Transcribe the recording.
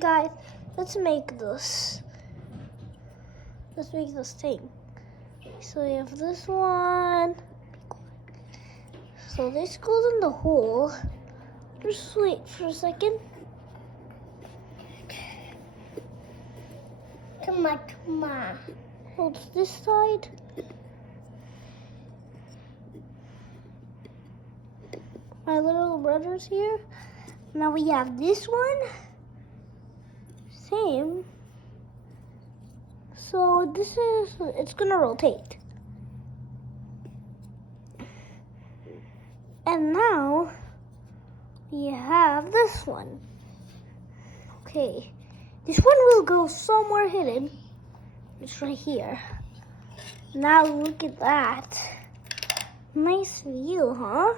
Guys, let's make this. Let's make this thing. So we have this one. So this goes in the hole. Just wait for a second. Come on. Hold this side. My little brother's here. Now we have this one. Same. So it's gonna rotate. And now we have this one. Okay, this one will go somewhere hidden. It's right here. Now look at that. Nice view, huh?